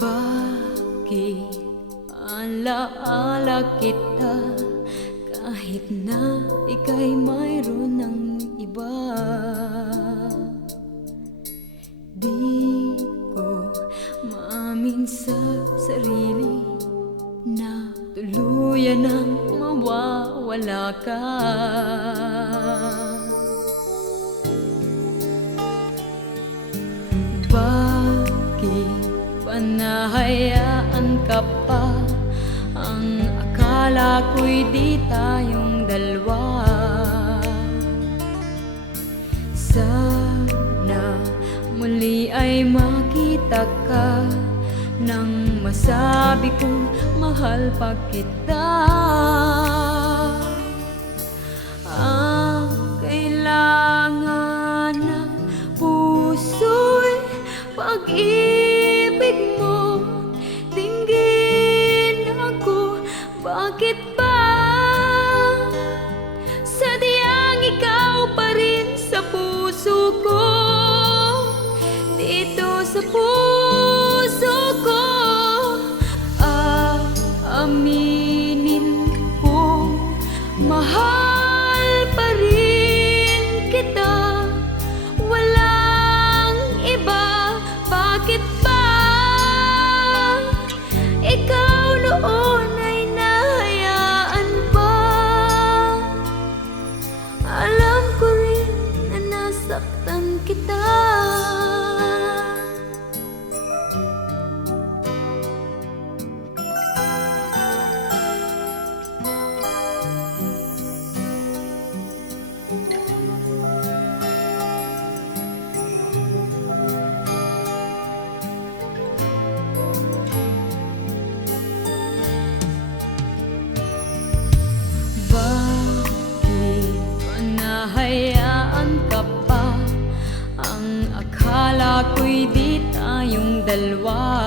Bakit alaala kita kahit na ika'y mayroon ng iba? Di ko maamin sa sarili na tuluyan ang mawawala ka. Bakit panahayaan ka pa? Ang akala ko'y di tayong dalawa. Sana muli ay makita ka nang masabi ko mahal pa kita. Ang kailangan ng puso'y pag-ibig mo. Dinggin ako, bakit ba? Sadyang ikaw pa rin sa puso ko, dito sa puso ko. Aminin kong mahal pa rin kita, walang iba. Bakit ba ikaw noon ay nahayaan pa? Alam ko rin na nasaktan kita. Hayaan ka pa? Ang akala ko'y di tayong dalawa.